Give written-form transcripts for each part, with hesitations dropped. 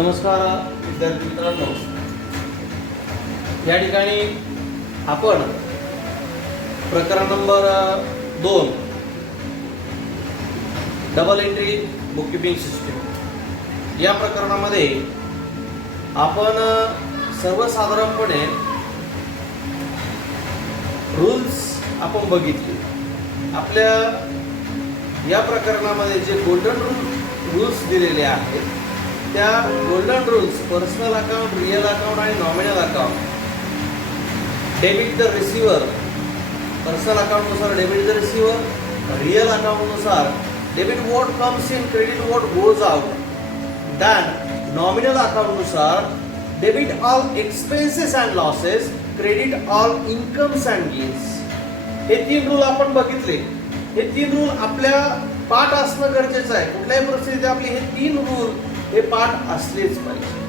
नमस्कार विद्यार्थी मित्रांनो, या ठिकाणी आपण प्रकरण number 2 double entry bookkeeping system या प्रकरणामध्ये आपण सर्वसाधारणपणे रूल्स आपण बघितले. आपल्या या प्रकरणामध्ये जे गोल्डन रूल्स दिलेले आहेत त्या golden rules personal account, real account आणि nominal account, debit the receiver, personal account नुसार debit the receiver, real account नुसार debit what comes in, credit what goes out, then nominal account नुसार debit all expenses and losses, credit all incomes and gains. हे 3 rule आपण बघितले. हे 3 rule आपल्या पाठ असणं गरजेचं आहे. कुठल्याही परिस्थितीत आपले हे 3 रूल हे पाठ असलेच पाहिजे,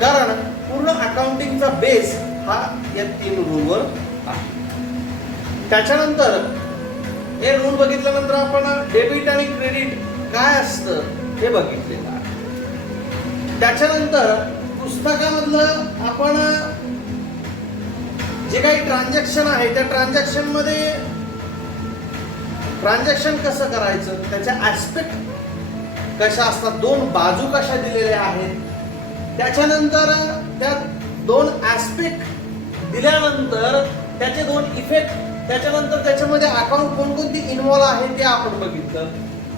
कारण पूर्ण अकाउंटिंगचा बेस हा या 3 रूलवर आहे. त्याच्यानंतर हे रूल बघितल्यानंतर आपण डेबिट आणि क्रेडिट काय असतं हे बघितलेलं आहे. त्याच्यानंतर पुस्तकामधलं आपण जे काही ट्रान्झॅक्शन आहे त्या ट्रान्झॅक्शन मध्ये ट्रान्झॅक्शन कसं करायचं, त्याच्या ऍस्पेक्ट कशा असतात, 2 बाजू कशा दिलेल्या आहेत, त्याच्यानंतर त्या 2 ऍस्पेक्ट दिल्यानंतर त्याचे 2 इफेक्ट, त्याच्यानंतर त्याच्यामध्ये अकाउंट कोणकोणती इन्व्हॉल्व आहे ते आपण बघितलं.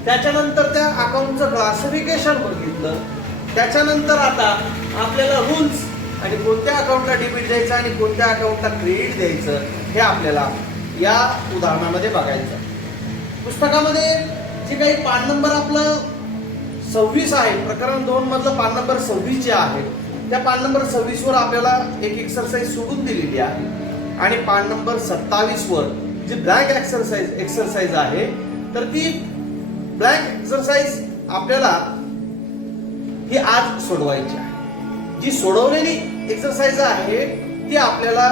त्याच्यानंतर त्या अकाउंटचं क्लासिफिकेशन बघितलं. त्याच्यानंतर आता आपल्याला रूल्स आणि कोणत्या अकाउंटला डेबिट द्यायचं आणि कोणत्या अकाउंटला क्रेडिट द्यायचं हे आपल्याला या उदाहरणामध्ये बघायचं. पुस्तकामध्ये जे काही पान नंबर आपलं 26 आहे, प्रकरण 2 मधलं पान नंबर 26 जे आहे त्या पान नंबर 26 वर आपल्याला एक एक्सरसाइज सोडून दिलेली आहे आणि पान नंबर 27 वर जी ब्लँक एक्सरसाइज आहे तर ती ब्लँक एक्सरसाइज आपल्याला ही आज सोडवायची आहे. जी सोडवलेली एक्सरसाइज आहे ती आपल्याला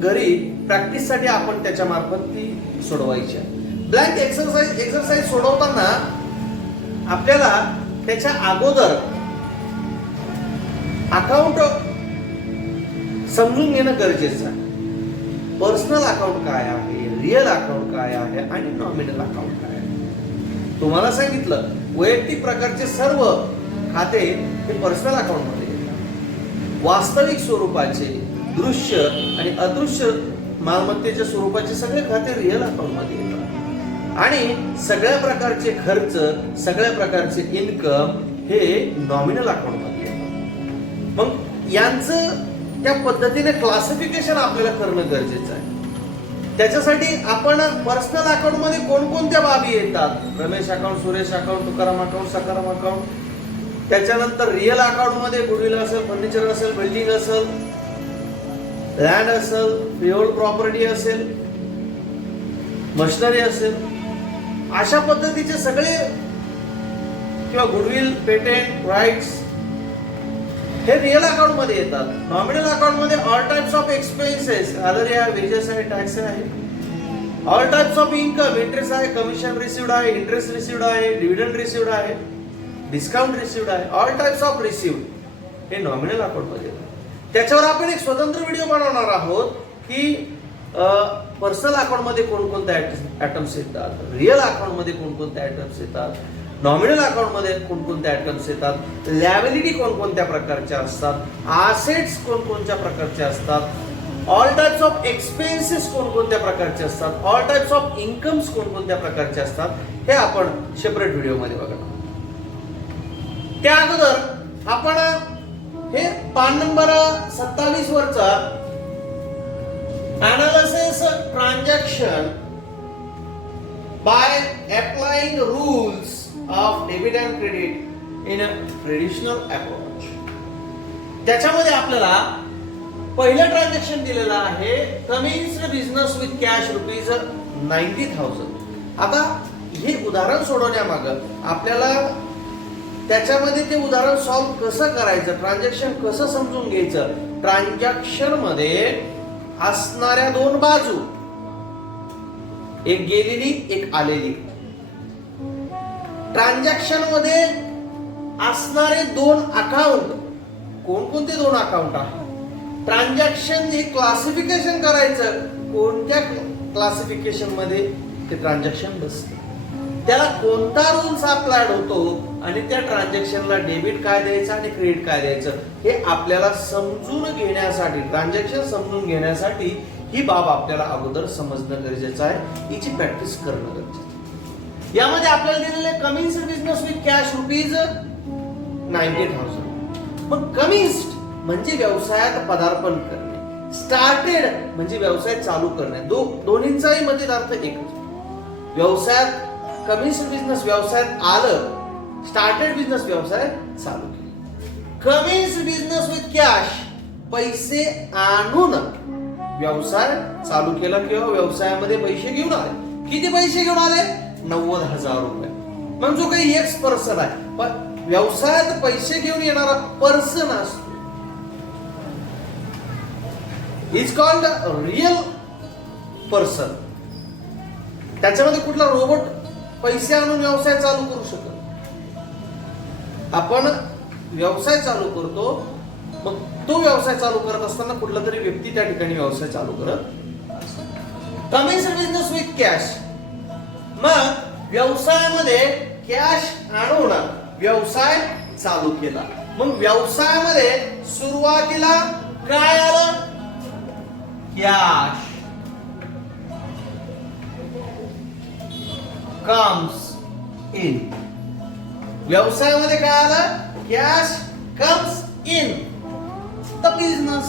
घरी प्रॅक्टिस साठी आपण त्याच्या मार्फत ती सोडवायची आहे. ब्लँक एक्सरसाइज सोडवताना आपल्याला त्याच्या अगोदर अकाउंट समजून घेणं गरजेचं आहे. पर्सनल अकाउंट काय आहे, रिअल अकाउंट काय आहे आणि नॉमिनल अकाउंट काय आहे. तुम्हाला सांगितलं वैयक्तिक प्रकारचे सर्व खाते हे पर्सनल अकाउंट मध्ये येतात. वास्तविक स्वरूपाचे, दृश्य आणि अदृश्य मालमत्तेच्या स्वरूपाचे सगळे खाते रिअल अकाउंट मध्ये येतात आणि सगळ्या प्रकारचे खर्च, सगळ्या प्रकारचे इन्कम हे नॉमिनल अकाउंट मध्ये येतात. मग यांचं त्या पद्धतीने क्लासिफिकेशन आपल्याला करणं गरजेचं आहे. त्याच्यासाठी आपण पर्सनल अकाउंट मध्ये कोणकोणत्या बाबी येतात, Ramesh account, Suresh account, Tukaram account, Sakaram account, त्याच्यानंतर रिअल अकाउंट मध्ये गुडविल असेल, फर्निचर असेल, बिल्डिंग असेल, लँड असेल, फ्रीहोल्ड प्रॉपर्टी असेल, मशिनरी असेल, अशा पद्धतीचे सगळे किंवा गुडविल, पेटेंट, राईट्स हे रिअल अकाउंट मध्ये येतात. नॉमिनल अकाउंट मध्ये all types of expenses, salary आहे, वेजेस आहे, टॅक्स आहे, all types of income, interest आहे, कमिशन रिसिव्ड आहे, इंटरेस्ट रिसिव्ड आहे, डिव्हिडंड रिसिव्ड आहे, डिस्काउंट रिसिव्ड आहे, ऑल टाइप्स ऑफ रिसिव्ड हे नॉमिनल अकाउंट मध्ये येतात. त्याच्यावर आपण एक स्वतंत्र व्हिडिओ बनवणार आहोत की पर्सनल अकाउंट मध्ये कोणकोणते आयटम्स येतात, रिअल अकाउंट मध्ये कोणकोणते आयटम्स येतात, नॉमिनल अकाउंट मध्ये कोणकोणते आयटम्स येतात, लायबिलिटी कोणकोणत्या प्रकारच्या असतात, असेट्स कोणकोणत्या प्रकारचे असतात, ऑल टाइप्स ऑफ एक्सपेन्सेस कोणकोणत्या प्रकारचे असतात, ऑल टाइप्स ऑफ इन्कम्स कोणकोणत्या प्रकारचे असतात हे आपण सेपरेट व्हिडिओ मध्ये बघणार. त्या अगोदर आपण हे पान नंबर 27 वरचा Analysis transaction by applying rules of debit and credit in a traditional approach. त्याच्यामध्ये आपल्याला पहिलं ट्रान्झॅक्शन दिलेलं आहे, कमिन्स्ड बिझनेस विथ कॅश ₹90,000. आता हे उदाहरण सोडवण्यामागं आपल्याला त्याच्यामध्ये ते उदाहरण सॉल्व्ह कसं करायचं, ट्रान्झॅक्शन कसं समजून घ्यायचं, ट्रान्झॅक्शन मध्ये असणाऱ्या 2 बाजू, एक गेलेली एक आलेली. ट्रान्झॅक्शन मध्ये असणारे दोन अकाउंट, कोणकोणते दोन अकाउंट आहे, ट्रान्झॅक्शन हे क्लासिफिकेशन करायचं, कोणत्या क्लासिफिकेशन मध्ये ते ट्रान्झॅक्शन बसते, त्याला कोणता रूल्स अप्लाइड होतो आणि त्या ट्रान्झॅक्शनला डेबिट काय द्यायचं आणि क्रेडिट काय द्यायचं हे आपल्याला समजून घेण्यासाठी, ट्रान्झॅक्शन समजून घेण्यासाठी ही बाब आपल्याला अगोदर समजणं गरजेचं आहे, हिची प्रॅक्टिस करणं गरजेचं आहे. यामध्ये आपल्याला दिलेले कमिन्स बिझनेस विथ कॅश ₹90,000. मग कमिन्स्ड म्हणजे व्यवसायात पदार्पण करणे, स्टार्टेड म्हणजे व्यवसाय चालू करणे, दोन्हींचाही मधील अर्थ एकच. व्यवसायात कमिन्स्ड बिझनेस व्यवसायात आलं, स्टार्टेड बिझनेस व्यवसाय चालू केला. कमिन्स्ड बिझनेस विथ कॅश पैसे आणून व्यवसाय चालू केला किंवा व्यवसायामध्ये पैसे घेऊन आले. किती पैसे घेऊन आले? ₹90,000. मग जो काही एक्स पर्सन आहे, पण व्यवसायात पैसे घेऊन येणारा पर्सन असतो, इज कॉल्ड रियल पर्सन. त्याच्यामध्ये कुठला रोबोट पैसे आणून व्यवसाय चालू करू शकत? आपण व्यवसाय चालू करतो, मग तो व्यवसाय चालू करत असताना कुठला तरी व्यक्ती त्या ठिकाणी व्यवसाय चालू करत असतो. कमिन्स्ड बिझनेस विथ कॅश, मग व्यवसायामध्ये कॅश आणून व्यवसाय चालू केला. मग व्यवसायामध्ये सुरुवातीला काय आलं? Cash comes in. व्यवसायामध्ये काय आलं? Cash comes in the business.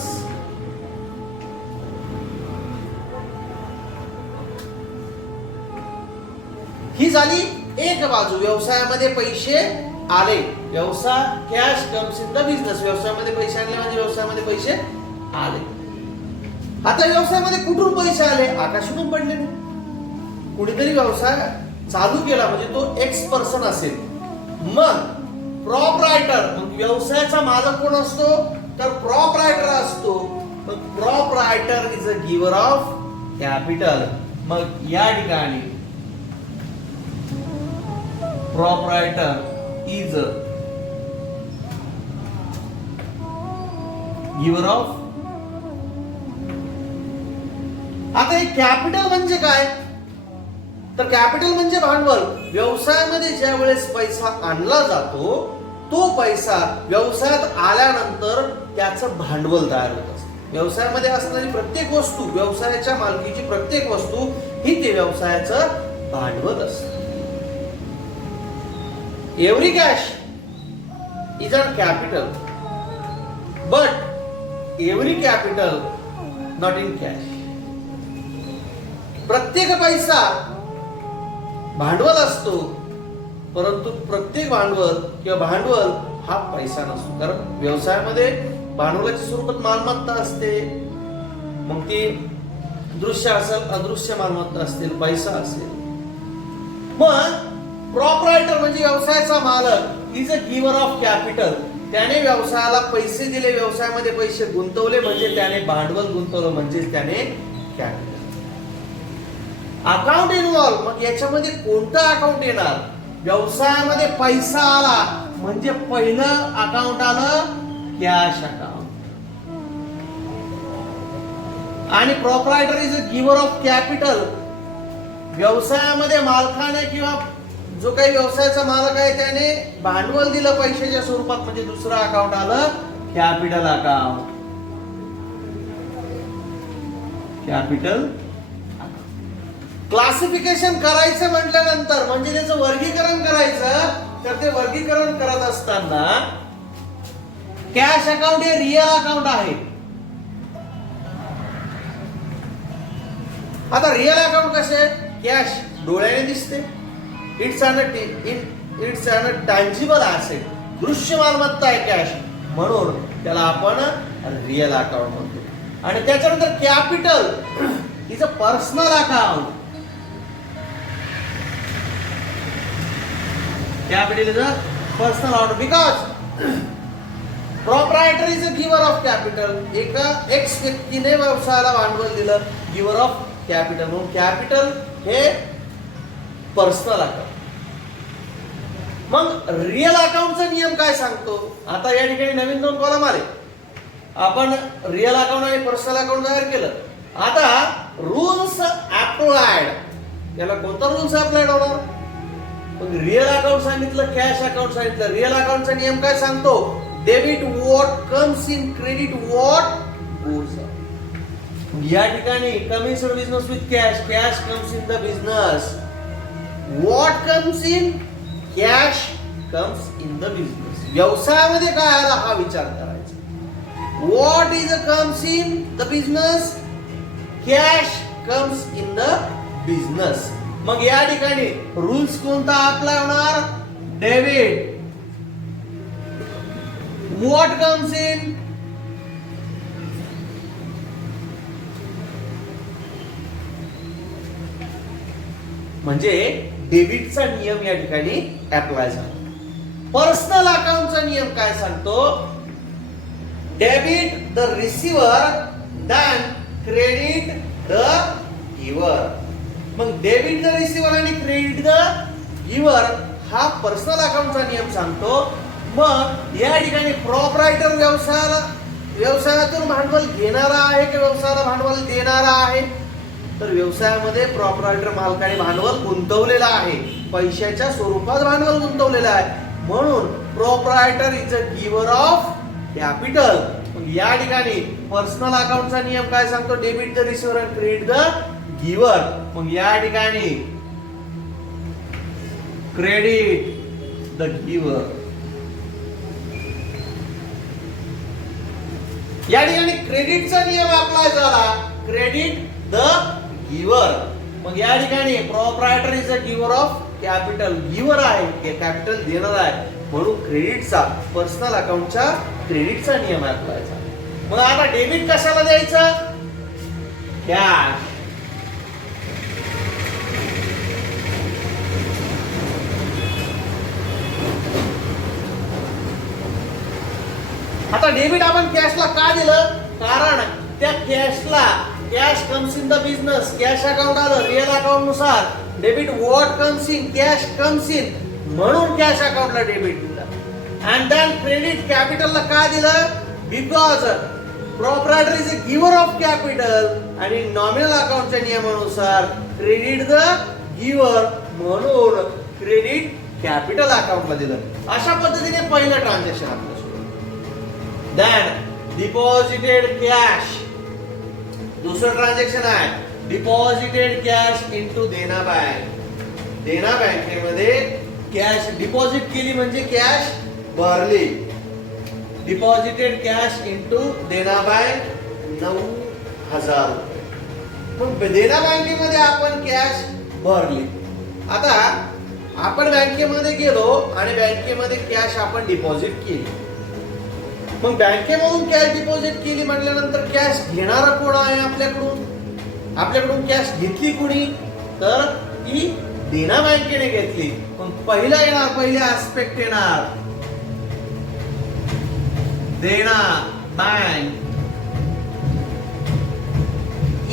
ही झाली एक बाजू, व्यवसायामध्ये पैसे आले, व्यवसाय cash comes in the business, व्यवसायामध्ये पैसे आणले म्हणजे व्यवसायामध्ये पैसे आले. आता व्यवसायामध्ये कुठून पैसे आले? आकाशातून पडले नाही. कुणीतरी व्यवसाय चालू केला म्हणजे तो एक्स पर्सन असेल. मग प्रॉपरायटर, मग व्यवसायाचा मालक कोण असतो? तर प्रॉपरायटर असतो. मग proprietor is a giver of capital. मग या ठिकाणी proprietor is a giver of. आता हे कॅपिटल म्हणजे काय? तर कॅपिटल म्हणजे भांडवल. व्यवसायामध्ये ज्या वेळेस पैसा आणला जातो, तो पैसा व्यवसायात आल्यानंतर त्याचं भांडवल तयार होत असतं. व्यवसायामध्ये असणारी प्रत्येक वस्तू, व्यवसायाच्या मालकीची प्रत्येक वस्तू ही ते व्यवसायाचं भांडवल असतं. Every cash is a capital, but every capital not in cash. प्रत्येक पैसा भांडवल असतो, परंतु प्रत्येक भांडवल किंवा भांडवल हा पैसा नसतो. कारण व्यवसायामध्ये भांडवलाच्या स्वरूपात मालमत्ता असते, मग ती दृश्य असेल, अदृश्य मालमत्ता असतील, पैसा असेल. मग प्रॉपरायटर म्हणजे व्यवसायाचा मालक is a giver of capital. त्याने व्यवसायाला पैसे दिले, व्यवसायामध्ये पैसे गुंतवले म्हणजे त्याने भांडवल गुंतवलं, म्हणजेच त्याने कॅपिटल. अकाउंट इन्व्हॉल्व, मग याच्यामध्ये कोणतं अकाउंट येणार? व्यवसायामध्ये पैसा आला म्हणजे पहिलं अकाउंट आलं कॅश अकाउंट. आणि proprietor is a giver of capital. व्यवसायामध्ये मालकाने किंवा जो काही व्यवसायाचा मालक आहे त्याने भांडवल दिलं पैशाच्या स्वरूपात, म्हणजे दुसरं अकाउंट आलं कॅपिटल अकाउंट. कॅपिटल क्लासिफिकेशन करायचं म्हटल्यानंतर म्हणजे त्याचं वर्गीकरण करायचं, तर ते वर्गीकरण करत असताना कॅश अकाउंट हे रिअल अकाउंट आहे. आता रिअल अकाउंट कसे? कॅश डोळ्याने दिसते, इट्स अन टँजिबल ॲसेट, दृश्य मालमत्ता आहे कॅश, म्हणून त्याला आपण रिअल अकाउंट म्हणतो. आणि त्याच्यानंतर capital is a personal account. Capital is a personal account because proprietor is a giver of capital. एका एक्स व्यक्तीने व्यवसायाला भांडवल दिलं, गिव्हर ऑफ कॅपिटल. म्हणून कॅपिटल हे पर्सनल अकाउंट. मग रिअल अकाउंटचा नियम काय सांगतो? आता या ठिकाणी नवीन 2 कॉलम आले. आपण रिअल अकाउंट आणि पर्सनल अकाउंट तयार केलं. आता रूल्स अप्लाइड, याला कोणता रूल्स अप्लाइड होणार? मग रिअल अकाउंट सांगितलं, कॅश अकाउंट सांगितलं. रिअल अकाउंटचा नियम काय सांगतो? Debit what comes in, credit what goes out. या ठिकाणी coming business with cash, cash comes in the business. What comes in, cash comes in the business. व्यवसायामध्ये काय आला हा विचार करायचा. What is comes in the business, cash comes in the business. मग या ठिकाणी रूल्स कोणता अप्लाय होणार? डेबिट. व्हॉट कम्स इन, म्हणजे डेबिटचा नियम या ठिकाणी अप्लाय झाला. पर्सनल अकाउंटचा नियम काय सांगतो? Debit the receiver than credit the giver. मग डेबिट द रिसिव्हर आणि क्रेडिट द गिव्हर हा पर्सनल अकाउंटचा नियम सांगतो. मग या ठिकाणी प्रोप्रायटर व्यवसायातून भांडवल घेणारा आहे की व्यवसायाला भांडवल देणारा आहे? तर व्यवसायामध्ये प्रोप्रायटर मालकाने भांडवल गुंतवलेलं आहे, पैशाच्या स्वरूपात भांडवल गुंतवलेलं आहे. म्हणून proprietor is a giver of capital. या ठिकाणी पर्सनल अकाउंटचा नियम काय सांगतो? Debit the receiver and credit the giver. मग या ठिकाणी क्रेडिट द गिव्हर. या ठिकाणी क्रेडिटचा नियम अप्लाय झाला, क्रेडिट द गिव्हर. मग या ठिकाणी proprietor is a giver of capital. Giver आहे, कॅपिटल देणार आहे, म्हणून क्रेडिटचा, पर्सनल अकाउंटच्या क्रेडिटचा नियम अप्लाय झाला. मग आता डेबिट कशाला द्यायचं? कॅश. आता डेबिट आपण कॅशला का दिलं? कारण त्या कॅशला, cash comes in the business, cash account आलं. रिअल अकाउंट नुसार debit what comes in, cash comes in, म्हणून कॅश अकाउंटला डेबिट दिलं. अँड देन क्रेडिट कॅपिटलला का दिलं? Because proprietor is a giver of capital आणि नॉमिनल अकाउंटच्या नियमानुसार क्रेडिट द गिव्हर, म्हणून क्रेडिट कॅपिटल अकाउंटला दिलं. अशा पद्धतीने पहिलं ट्रान्झॅक्शन आपलं सुरू. Then deposited cash. दुसरं ट्रान्झॅक्शन आहे deposited cash into Dena bank. देना बँकेमध्ये कॅश डिपॉझिट केली म्हणजे कॅश भरली. Deposited cash into Dena bank 9,000 रुपये. मग देना बँकेमध्ये आपण कॅश भरली. आता आपण बँकेमध्ये गेलो आणि बँकेमध्ये कॅश आपण डिपॉझिट केली. मग बँकेमधून कॅश डिपॉझिट केली म्हटल्यानंतर कॅश घेणारा कोण आहे आपल्याकडून? आपल्याकडून कॅश घेतली कोणी? तर ती देना बँकेने घेतली. मग पहिला येणार, पहिले ऍस्पेक्ट येणार Dena bank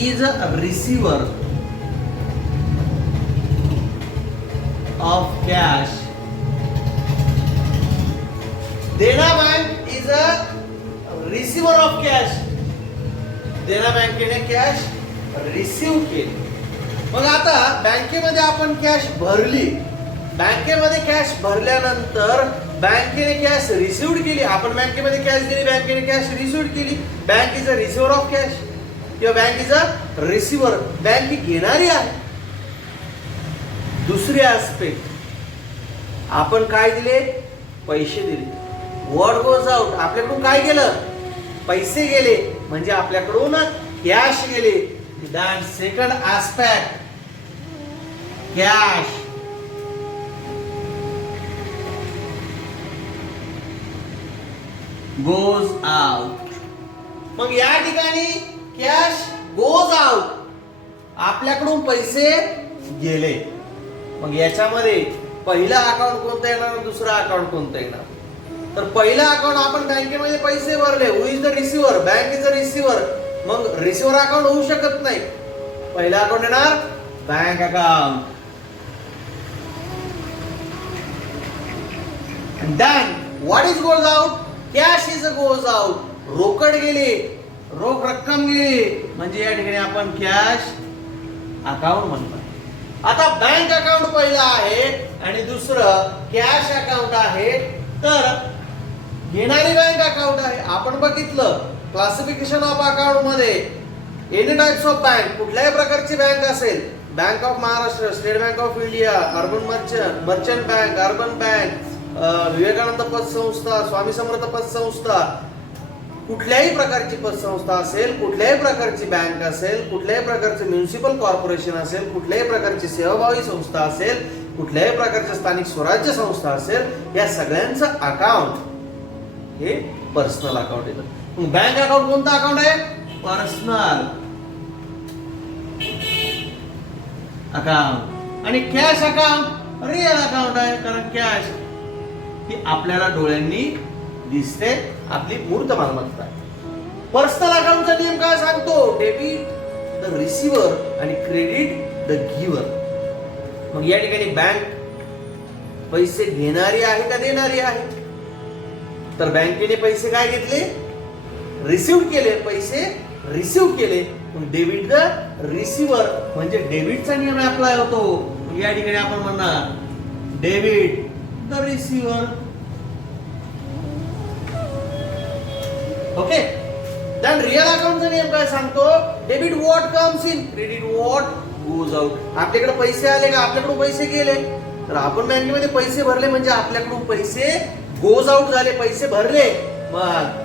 is a receiver of cash. Dena bank is a receiver of cash. Dena बँकेने कॅश रिसिव्ह केली. मग आता बँकेमध्ये आपण कॅश भरली. बँकेमध्ये कॅश भरल्यानंतर बँकेने कॅश रिसिव्ह केली. आपण बँकेमध्ये कॅश दिली, बँकेने कॅश रिसिव्ह केली. Bank is a receiver of cash किंवा bank is a receiver. Bank ही घेणारी आहे. दुसरे ऍस्पेक्ट, आपण काय दिले? पैसे दिले. व्हॉट गोज आउट, आपल्याकडून काय गेलं? पैसे गेले, म्हणजे आपल्याकडून कॅश गेले. Than second aspect, cash goes out. मग या ठिकाणी कॅश गोज आउट, आपल्याकडून पैसे गेले. मग याच्यामध्ये पहिला अकाउंट कोणतं येणार आणि दुसरा अकाउंट कोणतं येणार? तर पहिला अकाउंट आपण बँकेमध्ये पैसे भरले. Who is the receiver? Bank is the receiver. मग रिसिव्हर अकाउंट होऊ शकत नाही. पहिला अकाउंट येणार bank account. Then what is goes out? Cash is goes out. रोकड गेली, रोख रक्कम गेली, म्हणजे या ठिकाणी आपण कॅश अकाउंट म्हणतो. आता बँक अकाउंट पहिलं आहे आणि दुसरं कॅश अकाउंट आहे. तर घेणारी बँक अकाउंट आहे. आपण बघितलं क्लासिफिकेशन ऑफ अकाउंट मध्ये एनी टाइप्स ऑफ बँक, कुठल्याही प्रकारची बँक असेल, bank of Maharashtra, state bank of India, urban merchant bank, urban bank, Vivekanand पतसंस्था, स्वामी समर्थ पतसंस्था, कुठल्याही प्रकारची पतसंस्था असेल, कुठल्याही प्रकारची बँक असेल, कुठल्याही प्रकारचे म्युनिसिपल कॉर्पोरेशन असेल, कुठल्याही प्रकारची सेवाभावी संस्था असेल, कुठल्याही प्रकारच्या स्थानिक स्वराज्य संस्था असेल, या सगळ्यांचं अकाउंट हे पर्सनल अकाउंट येतं. बँक अकाउंट कोणतं अकाउंट आहे? Personal account. आणि कॅश अकाउंट रिअल अकाउंट आहे, कारण कॅश ही आपल्याला डोळ्यांनी दिसते, आपली मूर्त मालमत्ता आहे. पर्सनल अकाउंटचा नियम काय सांगतो? डेबिट द रिसिव्हर आणि क्रेडिट द गिव्हर. मग या ठिकाणी बँक पैसे घेणारी आहे का देणारी आहे? तर बँकेने पैसे काय घेतले? रिसिव्ह केले, पैसे रिसिव्ह केले. मग डेबिट द रिसिव्हर म्हणजे डेबिटचा नियम अप्लाय होतो. मग या ठिकाणी आपण म्हणणार debit the receiver. Okay. Then real अकाउंटचा नियम काय सांगतो? Debit what comes in, credit what goes out. आपल्याकडे पैसे आले का आपल्याकडून पैसे गेले? तर आपण बँकेमध्ये पैसे भरले म्हणजे आपल्याकडून पैसे गोज आउट झाले, पैसे भरले. मग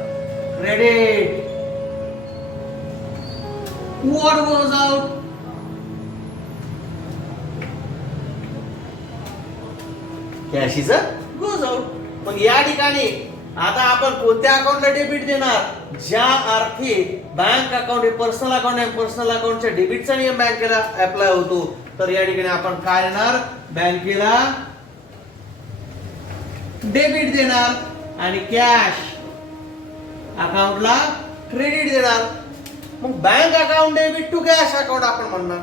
credit what goes out, cash is goes out. मग या ठिकाणी आता आपण कोणत्या अकाउंटला डेबिट देणार? ज्या अर्थी बँक अकाउंट हे पर्सनल अकाउंट आहे, पर्सनल अकाउंटच्या डेबिटचा नियम बँकेला अप्लाय होतो. तर या ठिकाणी आपण काय देणार? बँकेला डेबिट देणार आणि कॅश अकाउंटला क्रेडिट देणार. मग bank account debit to cash account आपण म्हणणार.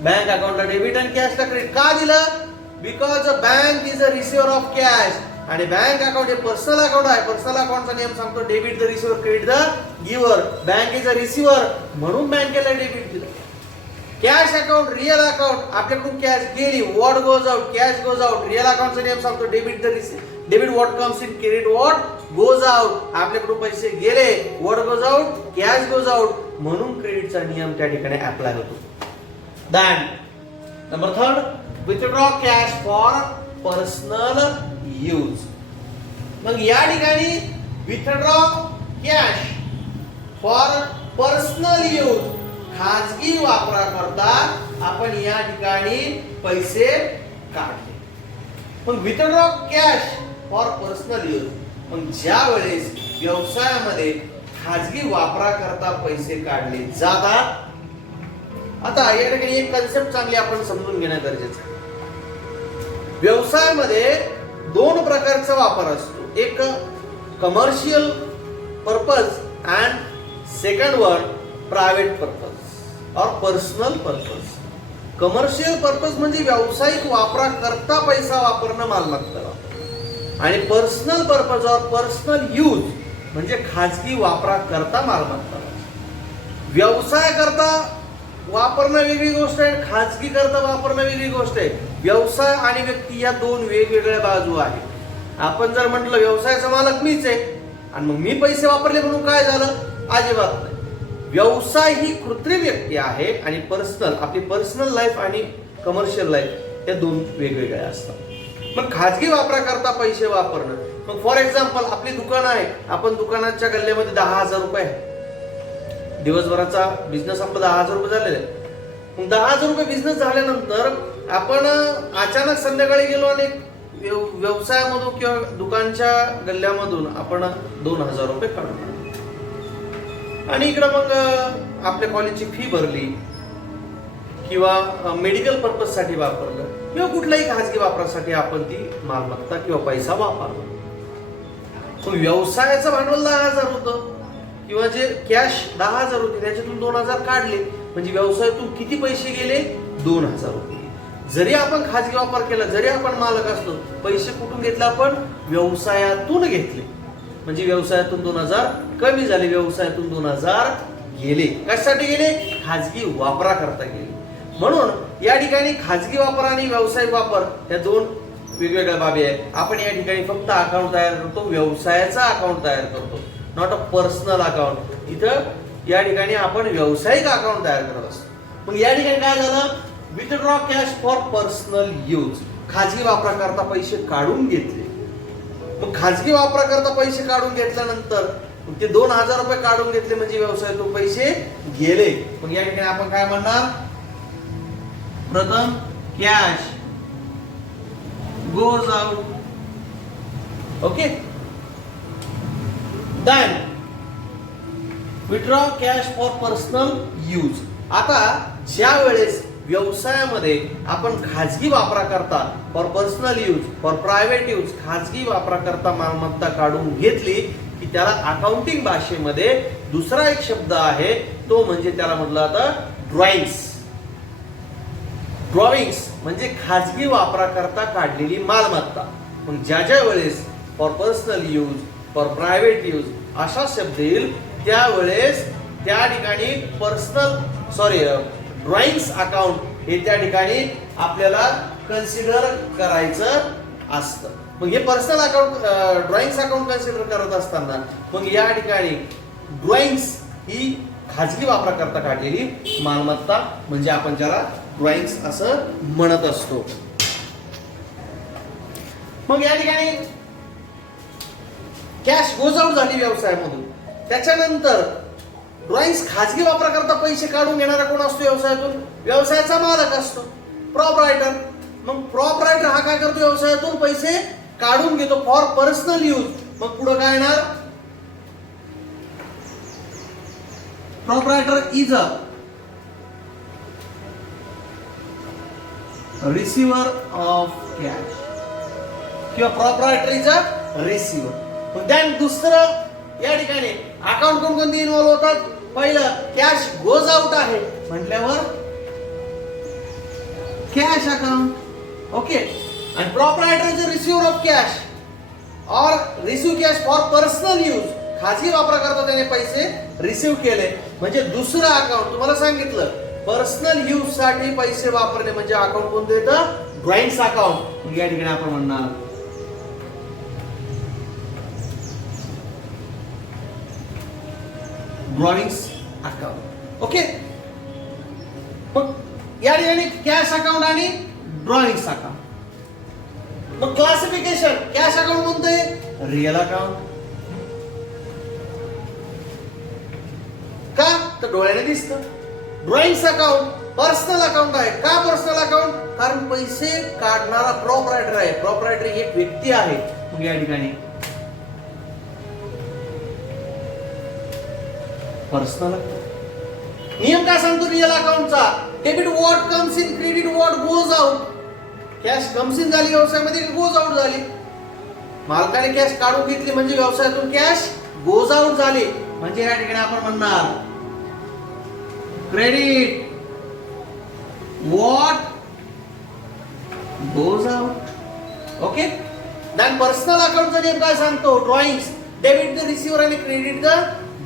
बँक अकाउंटला डेबिट आणि कॅशला क्रेडिट का दिलं? Because bank is a receiver of cash आणि बँक अकाउंट हे पर्सनल अकाउंट आहे. पर्सनल अकाउंटचा नियम सांगतो debit the receiver, credit the giver. Bank is a receiver म्हणून बँकेला डेबिट दिलं. कॅश अकाउंट रिअल अकाउंट, आपल्याकडून कॅश गेली, what goes out, cash goes out. Real अकाउंटचा नियम सांगतो debit the receiver, debit what comes in, credit what goes out. आपल्याकडून पैसे गेले, what goes out, cash goes out, म्हणून क्रेडिटचा नियम त्या ठिकाणी अप्लाय होतो. Then number 3, withdraw cash for personal use. मग या ठिकाणी withdraw cash for personal use, खाजगी वापराकरता आपण या ठिकाणी पैसे काढले. मग withdraw cash for personal use, मग ज्या वेळेस व्यवसायामध्ये खाजगी वापराकरता पैसे काढले जातात. आता या ठिकाणी एक कन्सेप्ट चांगली आपण समजून घेणं गरजेचं आहे. व्यवसायामध्ये 2 प्रकारचा वापर असतो. एक commercial purpose and second one private purpose और पर्सनल पर्पज. कमर्शियल पर्पज म्हणजे व्यावसायिक वापराकरता पैसा वापरणं, मालमत्ता. आणि पर्सनल पर्पज और पर्सनल यूज म्हणजे खाजगी वापराकरता मालमत्ता. व्यवसाय करता वापरणं वेगळी गोष्ट आहे, खाजगी करता वापरणं वेगळी गोष्ट आहे. व्यवसाय आणि व्यक्ती या 2 वेगवेगळ्या बाजू आहेत. आपण जर म्हटलं व्यवसायाचा मालक मीच आहे आणि मग मी पैसे वापरले म्हणून काय झालं? अजिबात नाही. व्यवसाय ही कृत्रिम व्यक्ती आहे आणि पर्सनल, आपली पर्सनल लाईफ आणि कमर्शियल लाईफ या 2 वेगवेगळ्या असतात. मग खाजगी वापराकरता पैसे वापरणं, मग फॉर एक्झाम्पल आपली दुकान आहे, आपण दुकानाच्या गल्ल्यामध्ये 10,000 रुपये आहे, दिवसभराचा बिझनेस आपला 10,000 रुपये झालेला आहे. मग 10,000 रुपये बिझनेस झाल्यानंतर आपण अचानक संध्याकाळी गेलो आणि व्यवसायामधून किंवा दुकानच्या गल्ल्यामधून आपण 2,000 रुपये काढून आणि इकडं मग आपल्या कॉलेजची फी भरली किंवा मेडिकल पर्पज साठी वापरलं किंवा कुठल्याही खाजगी वापरासाठी आपण ती मालमत्ता किंवा पैसा वापरला. पण व्यवसायाचं भांडवल 10,000 होतं किंवा जे कॅश 10,000 होती त्याच्यातून 2,000 काढले म्हणजे व्यवसायातून किती पैसे गेले? 2,000 रुपये. जरी आपण खाजगी वापर केला, जरी आपण मालक असलो, पैसे कुठून घेतले आपण? व्यवसायातून घेतले. म्हणजे व्यवसायातून 2000 कमी झाले, व्यवसायातून 2000 गेले. कशासाठी गेले? खाजगी वापराकरता गेले. म्हणून या ठिकाणी खाजगी वापर आणि व्यावसायिक वापर या दोन वेगवेगळ्या बाबी आहेत. आपण या ठिकाणी फक्त अकाउंट तयार करतो, व्यवसायाचा अकाउंट तयार करतो, नॉट अ पर्सनल अकाउंट. इथं या ठिकाणी आपण व्यावसायिक अकाउंट तयार करत असतो. मग या ठिकाणी काय झालं? Withdraw cash for personal use, खाजगी वापराकरता पैसे काढून घेतले. मग खाजगी वापराकरता पैसे काढून घेतल्यानंतर ते 2000 रुपये काढून घेतले म्हणजे व्यवसायातून पैसे गेले. मग या ठिकाणी आपण काय म्हणणार? प्रथम cash goes out. Okay, then withdraw cash for personal use. आता ज्या वेळेस व्यवसायामध्ये आपण खाजगी वापराकरता for personal use, for private use, खाजगी वापराकरता मालमत्ता काढून घेतली की त्याला अकाउंटिंग भाषेमध्ये दुसरा एक शब्द आहे, तो म्हणजे त्याला म्हटलं जातं ड्रॉइंग्स. ड्रॉइंग्स म्हणजे खाजगी वापराकरता काढलेली मालमत्ता. मग ज्या वेळेस for personal use, for private use असा शब्द येईल त्यावेळेस त्या ठिकाणी ड्रॉइंग्स अकाउंट हे त्या ठिकाणी आपल्याला कन्सिडर करायचं असतं. मग हे personal account, drawings account consider करत असताना मग या ठिकाणी ड्रॉइंग्स ही खाजगी वापराकरता काढलेली मालमत्ता म्हणजे आपण ज्याला ड्रॉइंग्स असं म्हणत असतो. मग या ठिकाणी कॅश गोज आउट झाली व्यवसायामधून. त्याच्यानंतर ड्रॉइंग्स खाजगी वापराकरता पैसे काढून घेणारा कोण असतो व्यवसायातून? व्यवसायाचा मालक असतो, प्रॉपरायटर. मग प्रॉपरायटर हा काय करतो? व्यवसायातून पैसे काढून घेतो फॉर पर्सनल यूज. मग पुढे काय येणार? Proprietor is a receiver of cash किंवा प्रॉपरायटर इज अ रिसिव्हर. मग त्यान दुसरं या ठिकाणी अकाउंट कोणकोणती इन्व्हॉल्व होतात? पहिलं कॅश गोज आउट आहे म्हटल्यावर कॅश अकाउंट. ओके. आणि proprietor is a receiver of cash और receive cash for personal use, खाजगी वापराकरता त्याने पैसे रिसिव्ह केले म्हणजे दुसरं अकाउंट. तुम्हाला सांगितलं पर्सनल यूज साठी पैसे वापरले म्हणजे अकाउंट कोणतं येतं? Drawings account. या ठिकाणी आपण म्हणणार ड्रॉइंग्स अकाउंट. ओके. मग या ठिकाणी कॅश अकाउंट आणि ड्रॉइंग्स अकाउंट. मग क्लासिफिकेशन, कॅश अकाउंट कोणतं? Real account. का? तर डोळ्याने दिसतं. ड्रॉइंग्स अकाउंट पर्सनल अकाउंट आहे. का पर्सनल अकाउंट? कारण पैसे काढणारा प्रॉपरायटर आहे. प्रॉपरायटर ही एक व्यक्ती आहे. मग या ठिकाणी पर्सनल अकाउंट. नियम काय सांगतो रिअल अकाउंटचा? Debit what comes in, credit what goes out. Cash comes in झाली व्यवसायामध्ये की गोज आउट झाली? मालकाने कॅश काढून घेतली म्हणजे व्यवसायातून कॅश गोज आउट झाली. म्हणजे या ठिकाणी आपण म्हणणार credit what goes out. Okay. Then personal अकाउंटचा नियम काय सांगतो? ड्रॉइंग्स डेबिट द रिसिव्हर आणि क्रेडिट द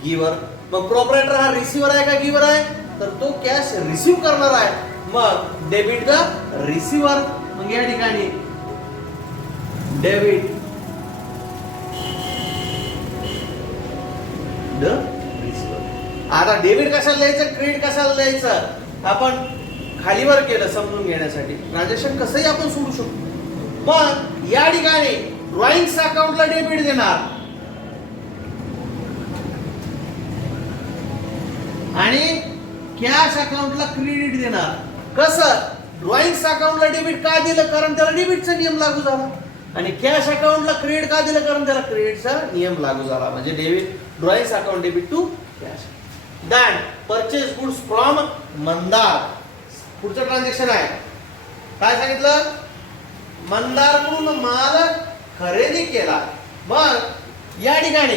गिव्हर. मग प्रॉपरायटर हा रिसिव्हर आहे का गिव्हर आहे? तर तो कॅश रिसिव्ह करणार आहे. मग डेबिट द रिसिव्हर. मग या ठिकाणी डेबिट द रिसिव्हर. आता डेबिट कशाला लिहायचं, क्रेडिट कशाला लिहायचं? आपण खालीवर केलं समजून घेण्यासाठी. ट्रान्झॅक्शन कसंही आपण सोडू शकतो. मग या ठिकाणी ड्रॉइंग्स अकाउंटला डेबिट देणार आणि कॅश अकाउंटला क्रेडिट देणार. कसं? ड्रॉइंग्स अकाउंटला डेबिट का दिलं? कारण त्याला डेबिटचा नियम लागू झाला. आणि कॅश अकाउंटला क्रेडिट का दिलं? कारण त्याला क्रेडिटचा नियम लागू झाला. म्हणजे debit, drawings account debit to cash. Then purchase goods from Mandar. पुढचं ट्रान्झॅक्शन आहे. काय सांगितलं? मंदारकडून माल खरेदी केला. मग या ठिकाणी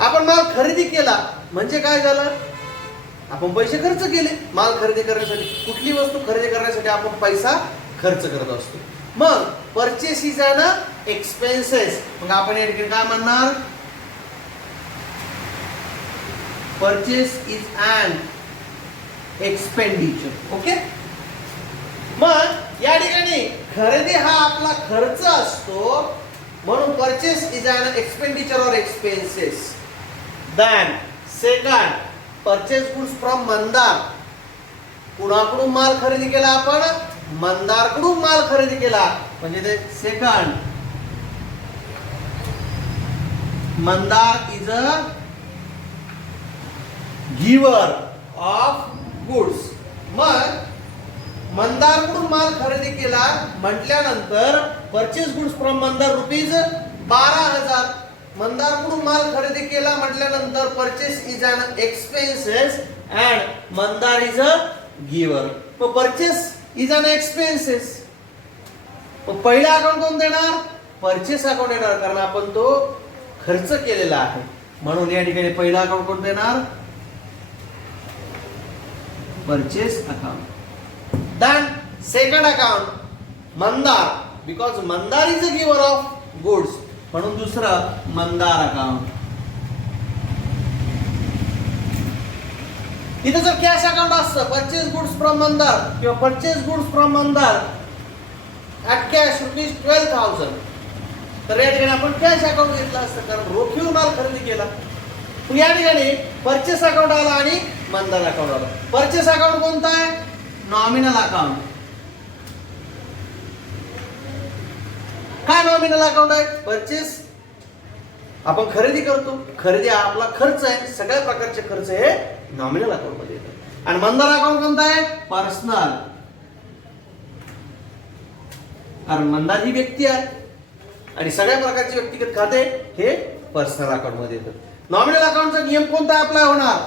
आपण माल खरेदी केला म्हणजे काय झालं? आपण पैसे खर्च केले माल खरेदी करण्यासाठी. कुठली वस्तू खरेदी करण्यासाठी आपण पैसा खर्च करत असतो. मग परचेस इज अन एक्सपेन्सेस. मग आपण या ठिकाणी काय म्हणणार? Purchase is an expenditure. Okay. मग या ठिकाणी खरेदी हा आपला खर्च असतो, म्हणून purchase is an expenditure or expenses. Then second, purchase goods from Mandar. कुणाकडून माल खरेदी केला आपण? मंदारकडून माल खरेदी केला. म्हणजे ते second, Mandar is a giver of goods. मग मंदारकडून माल खरेदी केला म्हटल्यानंतर purchase goods from Mandar rupees 12,000. मंदारकडून माल खरेदी केला म्हटल्यानंतर purchase is an expenses and Mandar is a giver. मग परचेस इज अन एक्सपेन्सेस. मग पहिला अकाउंट कोण देणार? परचेस अकाउंट देणार, कारण आपण तो खर्च केलेला आहे. म्हणून या ठिकाणी पहिला अकाउंट कोण देणार? Purchase account. Then second account, Mandar, because Mandar is a giver of goods. म्हणून दुसरं मंदार अकाउंट. इथे जर कॅश अकाउंट असतं, परचेस गुड्स फ्रॉम मंदार किंवा purchase goods from Mandar at cash ₹12,000, तर या ठिकाणी आपण कॅश अकाउंट घेतलं असतं, कारण रोखीव माल खरेदी केला. या ठिकाणी परचेस अकाउंट आला आणि मंदार अकाउंट आला. परचेस अकाउंट कोणता आहे? Nominal account. काय नॉमिनल अकाउंट आहे? परचेस आपण खरेदी करतो, खरेदी हा आपला खर्च आहे, सगळ्या प्रकारचे खर्च हे नॉमिनल अकाउंट मध्ये येतात. आणि मंदार अकाउंट कोणता आहे? पर्सनल. कारण मंदार ही व्यक्ती आहे आणि सगळ्या प्रकारचे व्यक्तिगत खाते हे पर्सनल अकाउंट मध्ये येतात. नॉमिनल अकाउंटचा नियम कोणता अप्लाय होणार?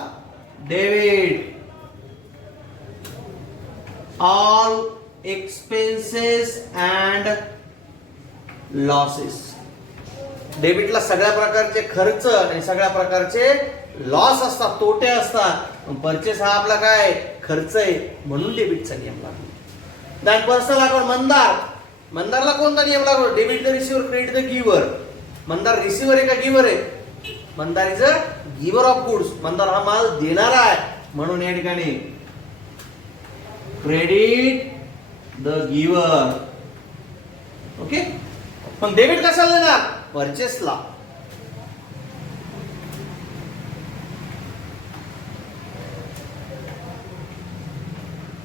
Debit all expenses and losses. डेबिटला सगळ्या प्रकारचे खर्च आणि सगळ्या प्रकारचे लॉस असतात, तोटे असतात. परचेस हा आपला काय? खर्च आहे, म्हणून डेबिटचा नियम लागतो. Then personal account Mandar. मंदारला कोणता नियम लागतो? Debit the receiver, credit the giver. Mandar receiver आहे का गिव्हर आहे? Mandar is a giver of goods. Mandar हा माल देणारा आहे, म्हणून या ठिकाणी क्रेडिट द गिव्हर. ओके. पण डेबिट कशाला देणार? परचेसला.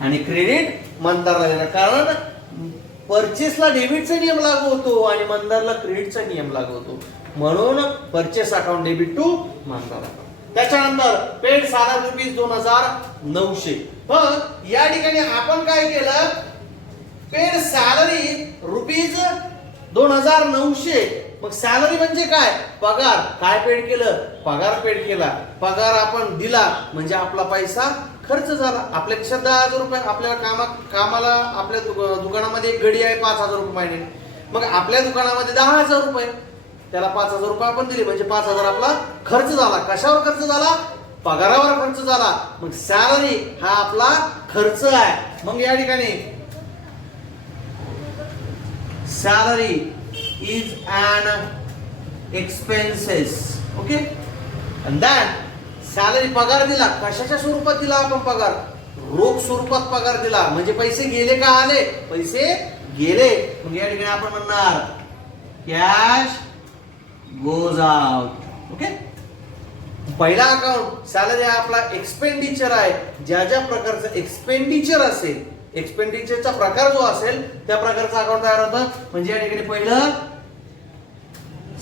आणि क्रेडिट मंदारला देणार, कारण परचेसला डेबिटचा नियम लागू होतो आणि मंदारला क्रेडिटचा नियम लागू होतो. म्हणून purchase account debit to Mandar account. त्याच्यानंतर पेड सॅलरी ₹2,900. पण या ठिकाणी आपण काय केलं? Paid salary ₹2,900. मग सॅलरी म्हणजे काय? पगार. काय पेड केलं? पगार पेड केला. पगार आपण दिला म्हणजे आपला पैसा खर्च झाला. आपल्या खिशात ₹10,000. आपल्याला कामाला आपल्या दुकानामध्ये एक गडी आहे ₹5,000 महिने. मग आपल्या दुकानामध्ये ₹10,000, त्याला ₹5,000 आपण दिले म्हणजे 5,000 आपला खर्च झाला. कशावर खर्च झाला? पगारावर खर्च झाला. मग सॅलरी हा आपला खर्च आहे. मग या ठिकाणी salary is an expenses. Okay. And then salary पगार दिला. कशाच्या स्वरूपात दिला आपण पगार? रोख स्वरूपात पगार दिला. म्हणजे पैसे गेले का आले? पैसे गेले. मग या ठिकाणी आपण म्हणणार कॅश गोज आउट. ओके. पहिला अकाउंट सॅलरी हा आपला एक्सपेंडिचर आहे. ज्या ज्या प्रकारचं एक्सपेंडिचर असेल, एक्सपेंडिचरचा प्रकार जो असेल त्या प्रकारचा अकाउंट तयार होतं. म्हणजे या ठिकाणी पहिलं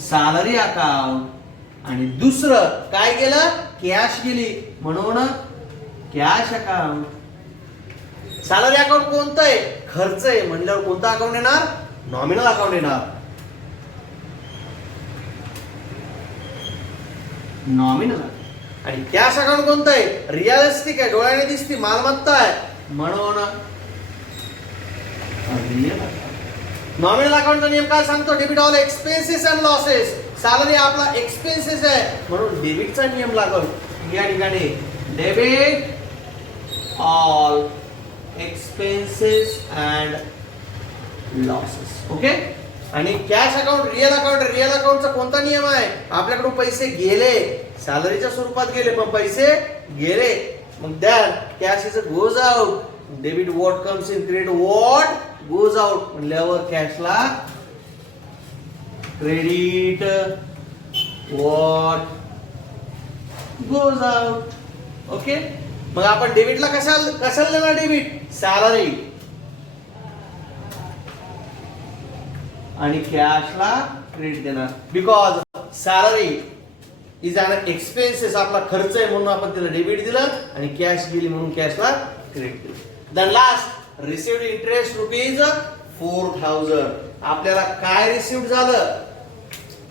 सॅलरी अकाउंट आणि दुसरं काय गेलं? कॅश गेली, म्हणून कॅश अकाउंट. सॅलरी अकाउंट कोणतं आहे? खर्च आहे म्हणल्यावर कोणता अकाउंट येणार? नॉमिनल अकाउंट येणार. नॉमिनल. आणि कॅश अकाउंट कोणतं आहे? रिअलिस्टिक आहे, डोळ्याने दिसती मालमत्ता आहे, म्हणून नॉमिनल अकाउंटचा नियम काय सांगतो? Debit all expenses and losses. Salary आपला एक्सपेन्सेस आहे म्हणून डेबिटचा नियम लागल. या ठिकाणी debit all expenses and losses. Okay. आणि कॅश अकाउंट, रिअल अकाउंटचा कोणता नियम आहे? आपल्याकडून पैसे गेले, सॅलरीच्या स्वरूपात गेले, पण पैसे गेले, मग than cash is goes out. Debit what comes in, credit what goes out. म्हणल्यावर कॅशला credit what goes out. Okay. मग आपण डेबिटला कशाला देणार डेबिट? सॅलरी. आणि कॅशला क्रेडिट देणार, because salary is an expenses, आपला खर्च आहे म्हणून आपण तिला डेबिट दिलं, आणि कॅश गेली म्हणून कॅशला क्रेडिट दिलं. Then last, received interest rupees 4000. आपल्याला काय रिसिव्ड झालं?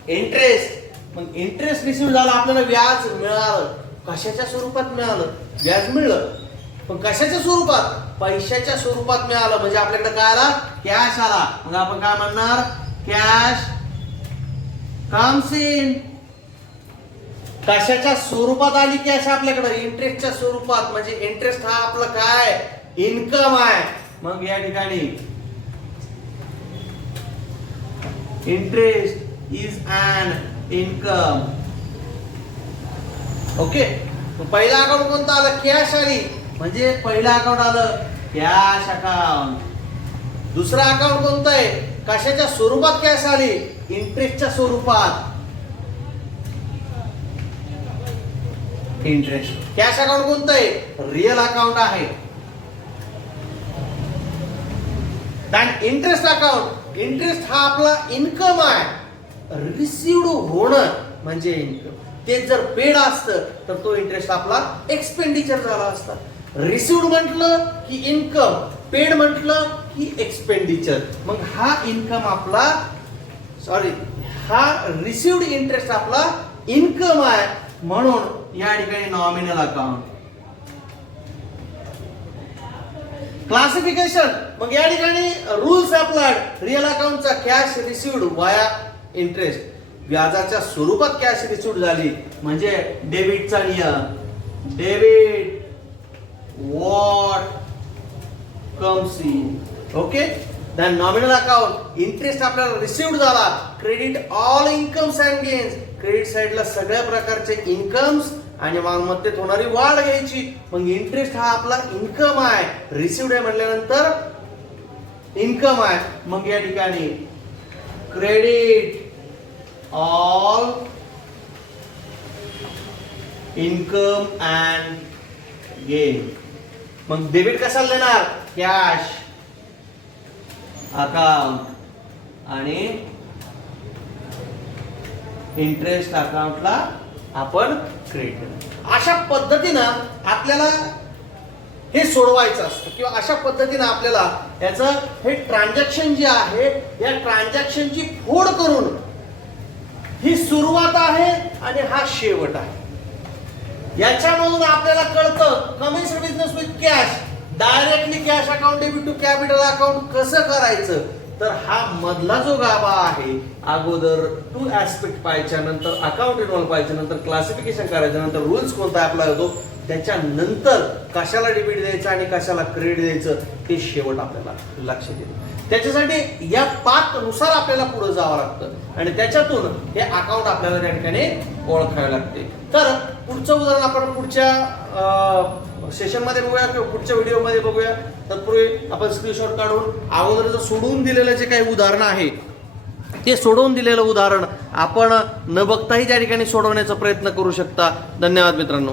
इंटरेस्ट. मग इंटरेस्ट रिसिव्ह झाला, आपल्याला व्याज मिळालं. कशाच्या स्वरूपात मिळालं? व्याज मिळलं, पण कशाच्या स्वरूपात? पैशाच्या स्वरूपात मिळालं. म्हणजे आपल्याकडे काय आला? कॅश आला. मग आपण काय म्हणणार? Cash comes in. कशाच्या स्वरूपात आली कॅश आपल्याकडे? इंटरेस्टच्या स्वरूपात. म्हणजे इंटरेस्ट हा आपला काय? इन्कम आहे. मग या ठिकाणी interest is an income. Okay. पहिला अकाउंट कोणता आलं? कॅश आली. म्हणजे पहिला अकाउंट आलं कॅश अकाउंट. दुसरा अकाउंट कोणतं आहे? कशाच्या स्वरूपात कॅश आली? इंटरेस्टच्या स्वरूपात. इंटरेस्ट. कॅश अकाउंट कोणतं आहे? रिअल अकाउंट आहे. इंटरेस्ट अकाउंट, इंटरेस्ट हा आपला इन्कम आहे. रिसिव्ड होणं म्हणजे इन्कम. ते जर पेड असतं तर तो इंटरेस्ट आपला एक्सपेंडिचर झाला असता. रिसिव्ड म्हटलं की इन्कम, पेड म्हटलं की एक्सपेंडिचर. मग हा इन्कम आपला, हा रिसिव्ड इंटरेस्ट आपला इन्कम आहे, म्हणून या ठिकाणी नॉमिनल अकाउंट. क्लासिफिकेशन. मग या ठिकाणी रूल्स अप्लाइड. रिअल अकाउंटचा कॅश रिसिव्ड वाया इंटरेस्ट, व्याजाच्या स्वरूपात कॅश रिसिव्ड झाली म्हणजे डेबिटचा नियम. Debit what comes in. Okay. Then nominal account, interest आपल्याला रिसिव्ड झाला. Credit all incomes and gains, credit साइडला सगळ्या प्रकारचे इन्कम्स आणि मालमत्तेत होणारी वाढ घ्यायची. मग इंटरेस्ट हा आपला इन्कम आहे, रिसिव्ड आहे म्हणल्यानंतर इन्कम आहे. मग या ठिकाणी credit all income and gain. मग डेबिट कशाला देणार? कॅश अकाउंट आणि इंटरेस्ट अकाउंटला आपण क्रेडिट करणार. अशा पद्धतीनं आपल्याला हे सोडवायचं असतं, किंवा अशा पद्धतीनं आपल्याला याचं हे ट्रान्झॅक्शन जे आहे या ट्रान्झॅक्शनची फोड करून ही सुरुवात आहे आणि हा शेवट आहे. याच्यामधून आपल्याला कळतं coming business with cash, directly cash account debit to capital account कसं करायचं. तर हा मधला जो गाभा आहे, अगोदर टू ऍस्पेक्ट पाहायच्या, नंतर अकाउंट इन्व्हॉल्व पाहायचं, नंतर क्लासिफिकेशन करायचं, नंतर रूल्स कोणता अप्लाय होतो, त्याच्यानंतर कशाला डेबिट द्यायचं आणि कशाला क्रेडिट द्यायचं ते शेवट आपल्याला लक्षात येतं. त्याच्यासाठी या पाथ नुसार आपल्याला पुढे जावं लागतं आणि त्याच्यातून हे अकाउंट आपल्याला त्या ठिकाणी ओळखावे लागते. तर पुढचं उदाहरण आपण पुढच्या सेशन मध्ये बघूया किंवा पुढच्या व्हिडिओ मध्ये बघूया. तत्पूर्वी आपण स्क्रीनशॉट काढून अगोदर सोडून दिलेलं जे काही उदाहरण आहे ते सोडवून दिलेलं उदाहरण आपण न बघताही त्या ठिकाणी सोडवण्याचा प्रयत्न करू शकता. धन्यवाद मित्रांनो.